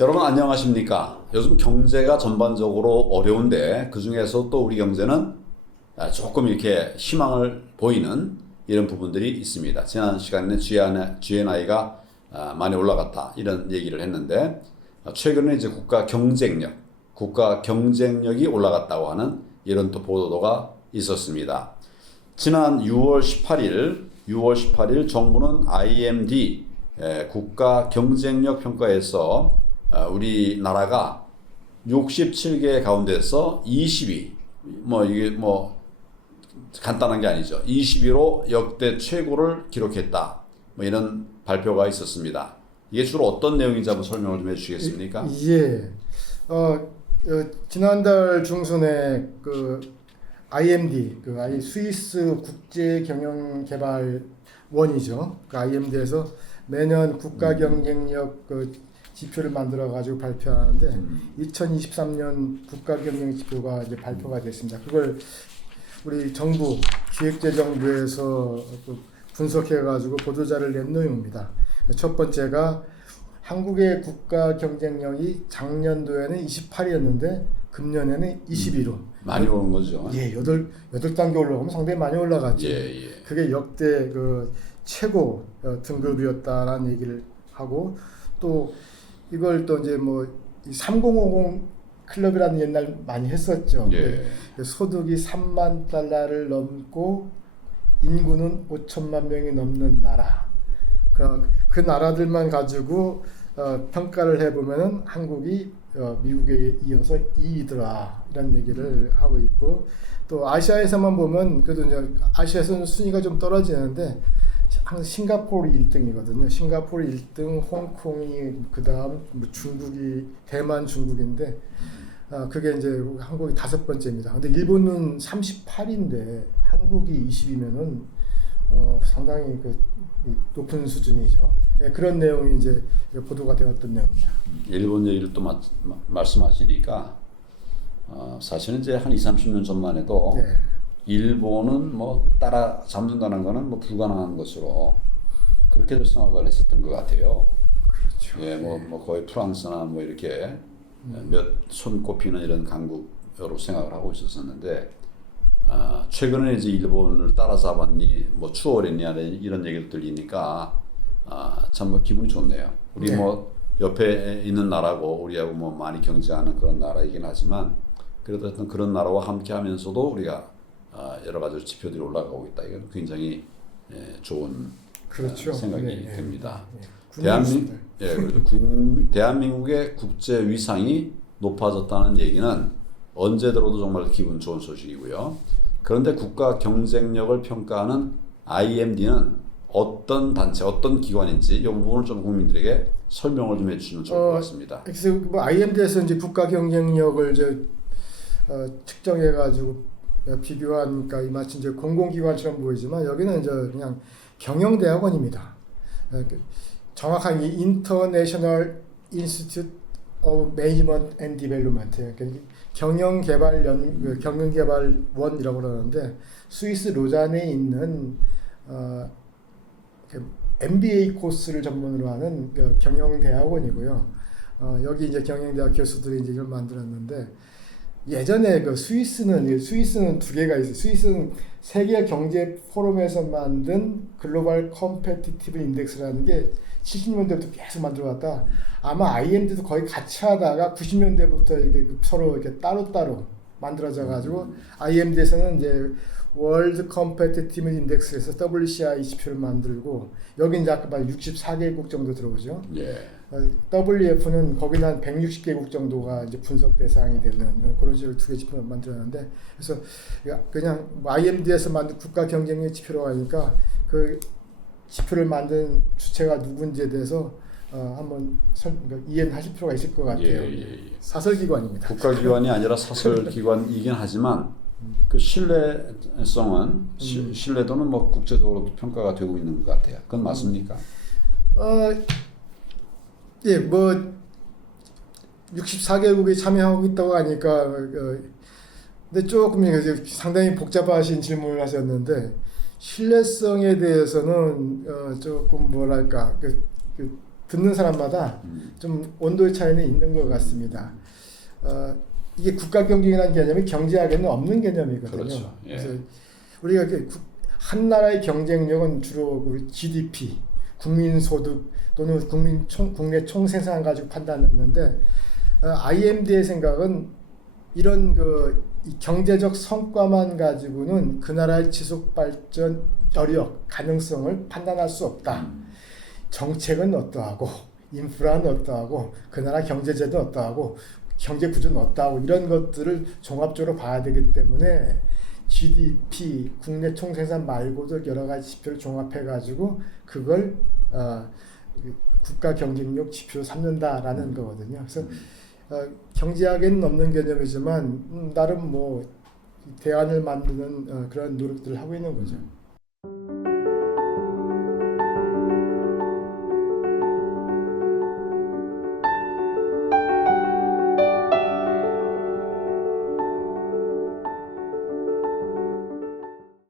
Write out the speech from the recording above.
여러분 안녕하십니까? 요즘 경제가 전반적으로 어려운데 그 중에서 또 우리 경제는 조금 이렇게 희망을 보이는 이런 부분들이 있습니다. 지난 시간에는 GNI가 많이 올라갔다 이런 얘기를 했는데 최근에 이제 국가 경쟁력이 올라갔다고 하는 이런 또 보도가 있었습니다. 지난 6월 18일 정부는 IMD 국가 경쟁력 평가에서 우리나라가 67개 가운데서 20위, 이게 간단한 게 아니죠. 20위로 역대 최고를 기록했다. 이런 발표가 있었습니다. 이게 주로 어떤 내용인지 한번 설명을 좀 해주시겠습니까? 예. 지난달 중순에 그 IMD, 스위스 국제경영개발원이죠. 그 IMD에서 매년 국가 경쟁력 지표를 만들어 가지고 발표하는데 2023년 국가 경쟁 지표가 이제 발표가 됐습니다. 그걸 우리 정부 기획재정부에서 분석해 가지고 보도자를 낸 내용입니다. 첫 번째가 한국의 국가 경쟁력이 작년도에는 28이었는데 금년에는 21로 많이 오른 거죠. 예, 8단계 올라가면 상당히 많이 올라갔죠. 예. 그게 역대 최고 등급이었다라는 얘기를 하고, 또 이걸 또 이제 3050 클럽이라는 옛날 많이 했었죠. 예. 소득이 3만 달러를 넘고 인구는 5천만 명이 넘는 나라. 그 나라들만 가지고 평가를 해보면은 한국이 미국에 이어서 2위더라 이런 얘기를 하고 있고, 또 아시아에서만 보면 그래도 이제 아시아에서는 순위가 좀 떨어지는데 항상 싱가포르 1등이거든요. 싱가포르 1등, 홍콩이 그다음 중국이 대만 중국인데 그게 이제 한국이 5번째입니다. 근데 일본은 38인데 한국이 20이면은 상당히 높은 수준이죠. 예, 그런 내용이 이제 보도가 되었던 내용입니다. 일본 얘기를 또 말씀하시니까 사실은 이제 한 20-30년 전만 해도 네. 일본은 따라 잡는다는 거는 불가능한 것으로 그렇게 생각을 했었던 것 같아요. 그렇죠. 예, 거의 프랑스나 이렇게 몇 손 꼽히는 이런 강국으로 생각을 하고 있었었는데 최근에 이제 일본을 따라잡았니, 추월했니 이런 얘기를 들리니까 참 기분이 좋네요. 우리 네. 옆에 있는 나라고 우리하고 많이 경쟁하는 그런 나라이긴 하지만 그래도 어떤 그런 나라와 함께하면서도 우리가 여러 가지 지표들이 올라가고 있다. 이건 굉장히 좋은 그렇죠. 생각이 듭니다. 네. 대한민국의 국제 위상이 높아졌다는 얘기는 언제 들어도 정말 기분 좋은 소식이고요. 그런데 국가 경쟁력을 평가하는 IMD는 어떤 단체, 어떤 기관인지 이 부분을 좀 국민들에게 설명을 좀 해주시면 좋을 것 같습니다. 그래서 IMD에서 이제 국가 경쟁력을 측정해 가지고 비교하니까 마치 이제 공공기관처럼 보이지만 여기는 이제 그냥 경영대학원입니다. 정확한 International Institute of Management and Development, 경영개발원이라고 그러는데 스위스 로잔에 있는 MBA 코스를 전문으로 하는 경영대학원이고요. 여기 이제 경영대학 교수들이 이제 이걸 만들었는데, 예전에 스위스는 두 개가 있어요. 스위스는 세계 경제 포럼에서 만든 글로벌 컴페티티브 인덱스라는 게 70년대부터 계속 만들어왔다. 아마 IMD도 거의 같이 하다가 90년대부터 이게 서로 이렇게 따로따로 만들어져 가지고 IMD에서는 이제 월드 컴페티티브 인덱스에서 WCI 지표를 만들고, 여기 이제 아까 말 64개국 정도 들어오죠. 예. WF는 거기는 한 160개국 정도가 이제 분석 대상이 되는 그런 식으로 두 개 지표를 만들었는데, 그래서 그냥 IMD에서 만든 국가 경쟁력 지표라고 하니까 그 지표를 만든 주체가 누군지에 대해서 한번 이해는 하실 필요가 있을 것 같아요. 예. 사설기관입니다. 국가기관이 아니라 사설기관이긴 하지만 그 신뢰성은 신뢰도는 국제적으로 평가가 되고 있는 것 같아요. 그건 맞습니까? 예, 64개국이 참여하고 있다고 하니까 근데 조금 상당히 복잡하신 질문을 하셨는데, 신뢰성에 대해서는 조금 뭐랄까 듣는 사람마다 좀 온도의 차이는 있는 것 같습니다. 이게 국가 경쟁이라는 개념이 경제학에는 없는 개념이거든요. 그렇죠. 예. 그래서 우리가 한 나라의 경쟁력은 주로 그 GDP, 국민소득 또는 국내 총생산 가지고 판단했는데 IMD의 생각은 이런 이 경제적 성과만 가지고는 그 나라의 지속 발전 여력, 가능성을 판단할 수 없다. 정책은 어떠하고 인프라는 어떠하고 그 나라 경제제도는 어떠하고 경제 구조는 어떠하고 이런 것들을 종합적으로 봐야 되기 때문에 GDP, 국내 총생산 말고도 여러 가지 지표를 종합해 가지고 그걸 국가 경쟁력 지표로 삼는다라는 거거든요. 그래서 경제학에는 없는 개념이지만 나름 뭐 대안을 만드는 그런 노력들을 하고 있는 거죠.